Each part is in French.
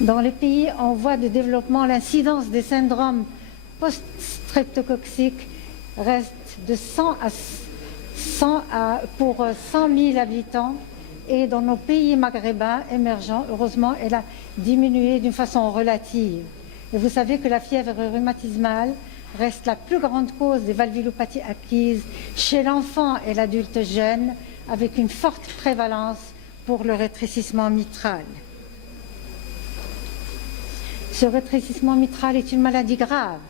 Dans les pays en voie de développement, l'incidence des syndromes post-streptococciques reste de 100 pour 100 000 habitants, et dans nos pays maghrébins émergents, heureusement, elle a diminué d'une façon relative. Et vous savez que la fièvre rhumatismale reste la plus grande cause des valvulopathies acquises chez l'enfant et l'adulte jeune, avec une forte prévalence pour le rétrécissement mitral. Ce rétrécissement mitral est une maladie grave,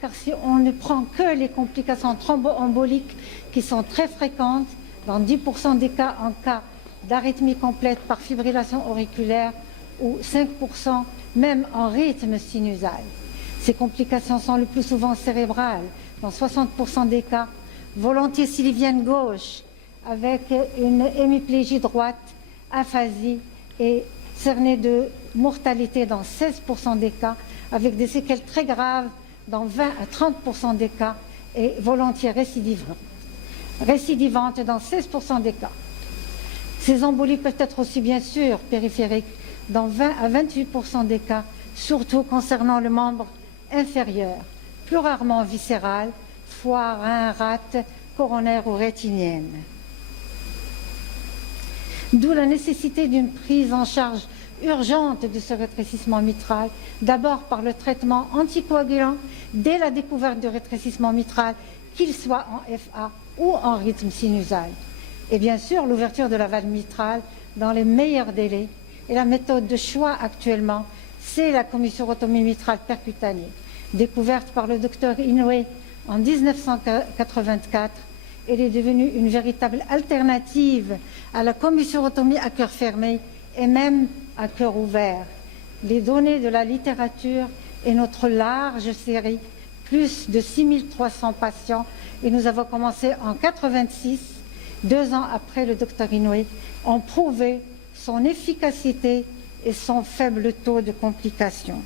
car si on ne prend que les complications thromboemboliques qui sont très fréquentes, dans 10% des cas en cas d'arythmie complète par fibrillation auriculaire ou 5% même en rythme sinusal. Ces complications sont le plus souvent cérébrales, dans 60% des cas, volontiers sylvienne gauche, avec une hémiplégie droite, aphasie et cernée de mortalité dans 16% des cas, avec des séquelles très graves dans 20 à 30% des cas et volontiers récidivantes dans 16% des cas. Ces embolies peuvent être aussi bien sûr périphériques dans 20 à 28% des cas, surtout concernant le membre inférieur, plus rarement viscéral, foie, rein, rate, coronaire ou rétinienne. D'où la nécessité d'une prise en charge urgente de ce rétrécissement mitral, d'abord par le traitement anticoagulant dès la découverte du rétrécissement mitral, qu'il soit en FA ou en rythme sinusal. Et bien sûr, l'ouverture de la valve mitrale dans les meilleurs délais. Et la méthode de choix actuellement, c'est la commissurotomie mitrale percutanée, découverte par le docteur Inoue en 1984. Elle est devenue une véritable alternative à la commissurotomie à cœur fermé et même à cœur ouvert. Les données de la littérature et notre large série, plus de 6300 patients, et nous avons commencé en 86, 2 ans après le docteur Inoue, ont prouvé son efficacité et son faible taux de complications.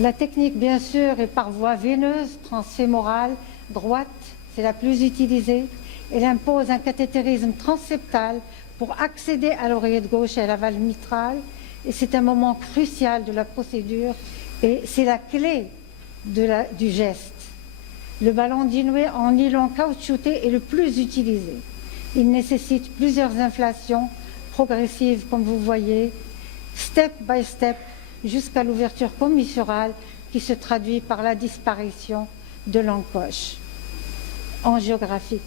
La technique, bien sûr, est par voie veineuse, transfémorale, droite, c'est la plus utilisée. Elle impose un cathétérisme transseptal pour accéder à l'oreillette gauche et à la valve mitrale. Et c'est un moment crucial de la procédure et c'est la clé du geste. Le ballon d'Inoue en nylon caoutchouté est le plus utilisé. Il nécessite plusieurs inflations progressives, comme vous voyez, step by step, jusqu'à l'ouverture commissurale qui se traduit par la disparition de l'encoche angiographique.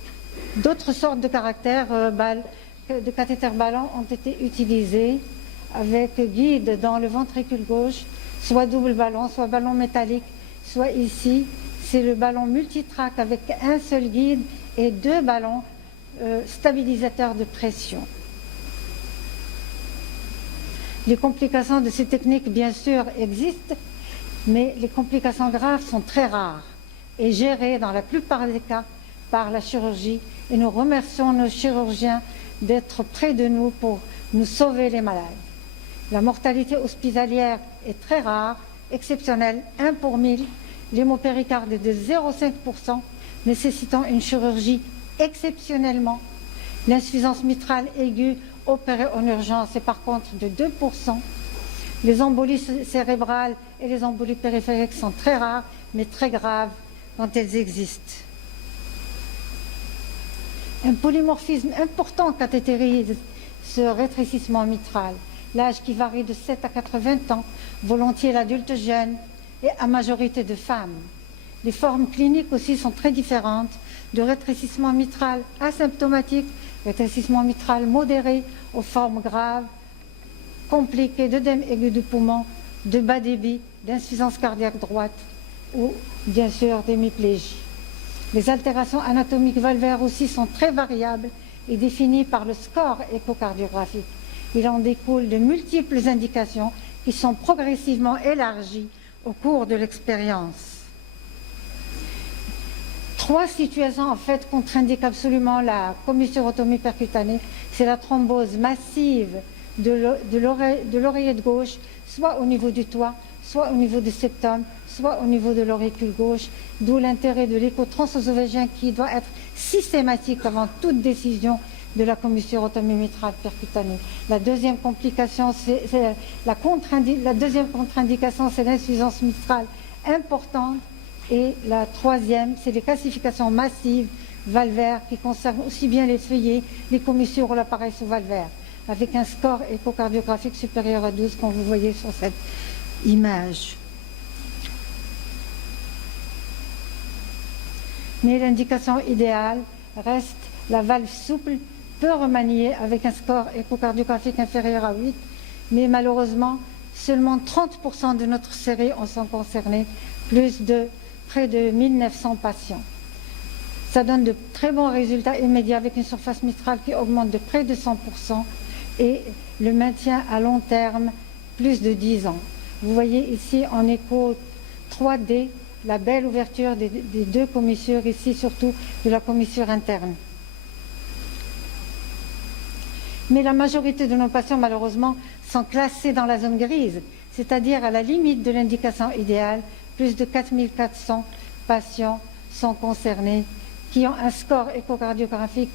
D'autres sortes de de cathéters ballons ont été utilisés avec guide dans le ventricule gauche, soit double ballon, soit ballon métallique, soit ici, c'est le ballon multitrack avec un seul guide et 2 ballons stabilisateurs de pression. Les complications de ces techniques, bien sûr, existent, mais les complications graves sont très rares et gérées dans la plupart des cas par la chirurgie. Et nous remercions nos chirurgiens d'être près de nous pour nous sauver les malades. La mortalité hospitalière est très rare, exceptionnelle, 1 pour 1000. L'hémopéricarde est de 0,5%, nécessitant une chirurgie exceptionnellement. L'insuffisance mitrale aiguë opérée en urgence est par contre de 2%. Les embolies cérébrales et les embolies périphériques sont très rares, mais très graves quand elles existent. Un polymorphisme important cathétérise ce rétrécissement mitral. L'âge qui varie de 7 à 80 ans, volontiers l'adulte jeune et à majorité de femmes. Les formes cliniques aussi sont très différentes, de rétrécissement mitral asymptomatique, rétrécissement mitral modéré aux formes graves, compliquées d'œdème aigu du poumon, de bas débit, d'insuffisance cardiaque droite ou bien sûr d'hémiplégie. Les altérations anatomiques valvaires aussi sont très variables et définies par le score échocardiographique. Il en découle de multiples indications qui sont progressivement élargies au cours de l'expérience. 3 situations en fait contre-indiquent absolument la commissurotomie percutanée. C'est la thrombose massive de l'oreillette gauche, soit au niveau du toit, soit au niveau du septum, soit au niveau de l'auricule gauche, d'où l'intérêt de l'écho transœsophagien qui doit être systématique avant toute décision de la commisurotomie mitrale percutanée. La deuxième complication, la deuxième contre-indication, c'est l'insuffisance mitrale importante. Et la troisième, c'est les calcifications massives valvaires qui concernent aussi bien les feuillets, les commissures ou l'appareil sous-valvaire, avec un score échocardiographique supérieur à 12, comme vous voyez sur cette image. Mais l'indication idéale reste la valve souple, peu remaniée, avec un score échocardiographique inférieur à 8, mais malheureusement, seulement 30% de notre série en sont concernés, plus de près de 1900 patients. Ça donne de très bons résultats immédiats avec une surface mitrale qui augmente de près de 100% et le maintien à long terme, plus de 10 ans. Vous voyez ici en écho 3D la belle ouverture des deux commissures, ici surtout de la commissure interne. Mais la majorité de nos patients, malheureusement, sont classés dans la zone grise, c'est-à-dire à la limite de l'indication idéale. Plus de 4400 patients sont concernés qui ont un score échocardiographique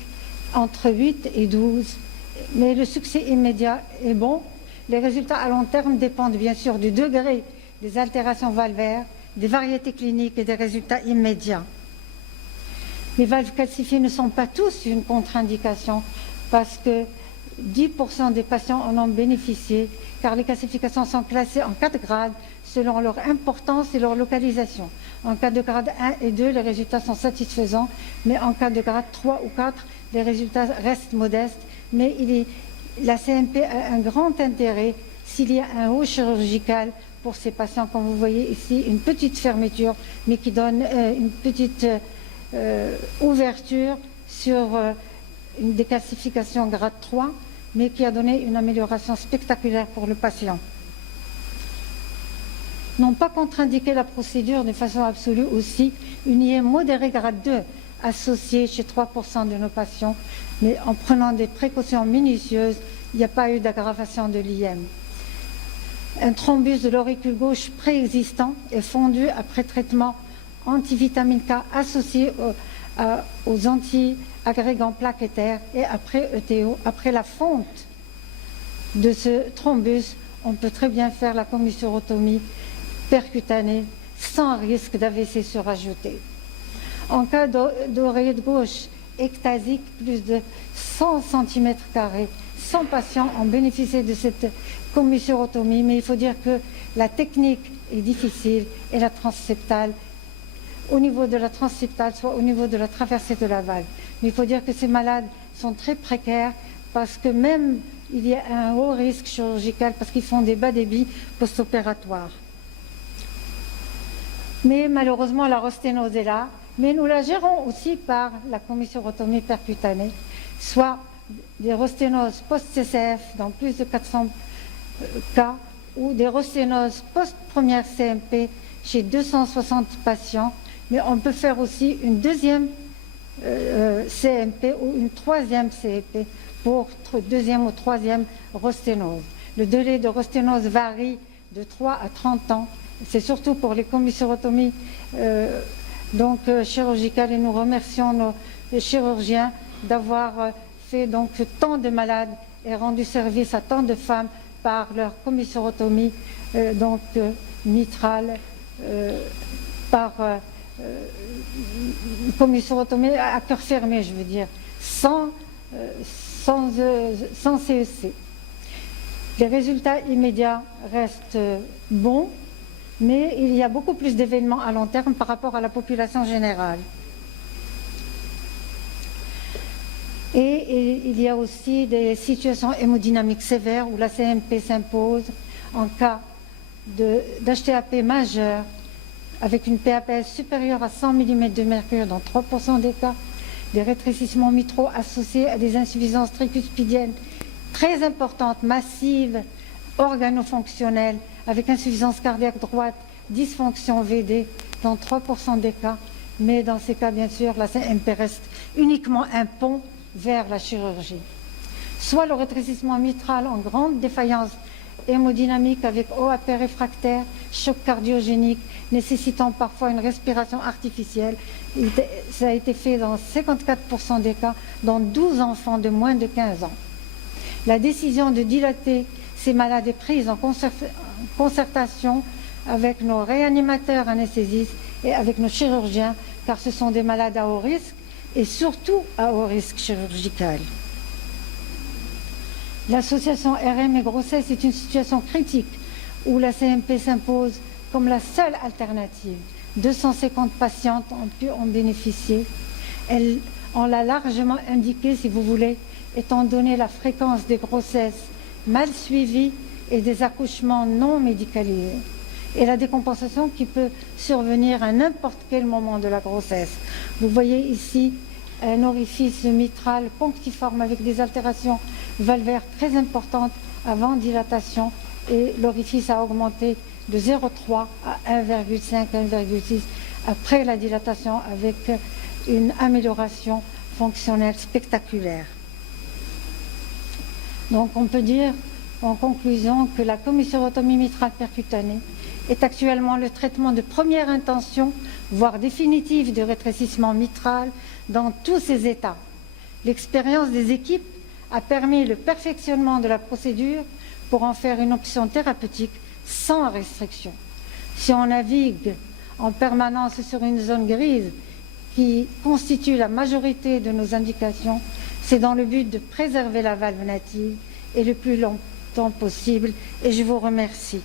entre 8 et 12. Mais le succès immédiat est bon. Les résultats à long terme dépendent bien sûr du degré des altérations valvaires, des variétés cliniques et des résultats immédiats. Les valves calcifiées ne sont pas tous une contre-indication parce que 10% des patients en ont bénéficié car les calcifications sont classées en 4 grades selon leur importance et leur localisation. En cas de grade 1 et 2, les résultats sont satisfaisants, mais en cas de grade 3 ou 4, les résultats restent modestes. Mais la CMP a un grand intérêt s'il y a un haut chirurgical pour ces patients. Comme vous voyez ici, une petite fermeture, mais qui donne une petite ouverture sur une décalcification grade 3, mais qui a donné une amélioration spectaculaire pour le patient. N'ont pas contre-indiqué la procédure de façon absolue aussi une IM modérée grade 2 associée chez 3% de nos patients, mais en prenant des précautions minutieuses, il n'y a pas eu d'aggravation de l'IM. Un thrombus de l'auricule gauche préexistant est fondu après traitement antivitamine K associé aux anti-agrégants plaquettaires et après ETO. Après la fonte de ce thrombus, on peut très bien faire la commisurotomie percutanée sans risque d'AVC surajouté. En cas d'oreillette gauche ectasique, plus de 100 cm², 100 patients ont bénéficié de cette commisurotomie, mais il faut dire que la technique est difficile et la transseptale, au niveau de la transseptale, soit au niveau de la traversée de la valve. Mais il faut dire que ces malades sont très précaires parce que même il y a un haut risque chirurgical parce qu'ils font des bas débits post-opératoires. Mais malheureusement, la rosténose est là. Mais nous la gérons aussi par la commisurotomie percutanée, soit des rosténoses post-CCF dans plus de 400 cas ou des rosténoses post-première CMP chez 260 patients. Mais on peut faire aussi une deuxième CMP ou une troisième CMP pour deuxième ou troisième rosténose. Le délai de rosténose varie de 3 à 30 ans. C'est surtout pour les commisurotomies chirurgicales et nous remercions nos chirurgiens d'avoir fait donc tant de malades et rendu service à tant de femmes par leur commisurotomie mitrale, par commisurotomie à cœur fermé, je veux dire, sans CEC. Les résultats immédiats restent bons, mais il y a beaucoup plus d'événements à long terme par rapport à la population générale. Et il y a aussi des situations hémodynamiques sévères où la CMP s'impose en cas d'HTAP majeur avec une PAPS supérieure à 100 mm de mercure dans 3% des cas, des rétrécissements mitraux associés à des insuffisances tricuspidiennes très importantes, massives, organofonctionnelles, avec insuffisance cardiaque droite, dysfonction VD dans 3% des cas, mais dans ces cas, bien sûr, la CMP reste uniquement un pont vers la chirurgie. Soit le rétrécissement mitral en grande défaillance hémodynamique avec OAP réfractaire, choc cardiogénique, nécessitant parfois une respiration artificielle. Ça a été fait dans 54% des cas, dans 12 enfants de moins de 15 ans. La décision de dilater ces malades est prise en concertation avec nos réanimateurs anesthésistes et avec nos chirurgiens, car ce sont des malades à haut risque et surtout à haut risque chirurgical. L'association RM et grossesse est une situation critique où la CMP s'impose comme la seule alternative. 250 patientes ont pu en bénéficier. On l'a largement indiqué, si vous voulez, étant donné la fréquence des grossesses mal suivies et des accouchements non médicalisés, et la décompensation qui peut survenir à n'importe quel moment de la grossesse. Vous voyez ici un orifice mitral punctiforme avec des altérations valvaires très importantes avant dilatation, et l'orifice a augmenté de 0,3 à 1,5, 1,6 après la dilatation, avec une amélioration fonctionnelle spectaculaire. Donc on peut dire en conclusion que la commissurotomie mitrale percutanée est actuellement le traitement de première intention, voire définitive, de rétrécissement mitral dans tous ses états. L'expérience des équipes a permis le perfectionnement de la procédure pour en faire une option thérapeutique sans restriction. Si on navigue en permanence sur une zone grise qui constitue la majorité de nos indications, c'est dans le but de préserver la valve native et le plus longtemps possible. Et je vous remercie.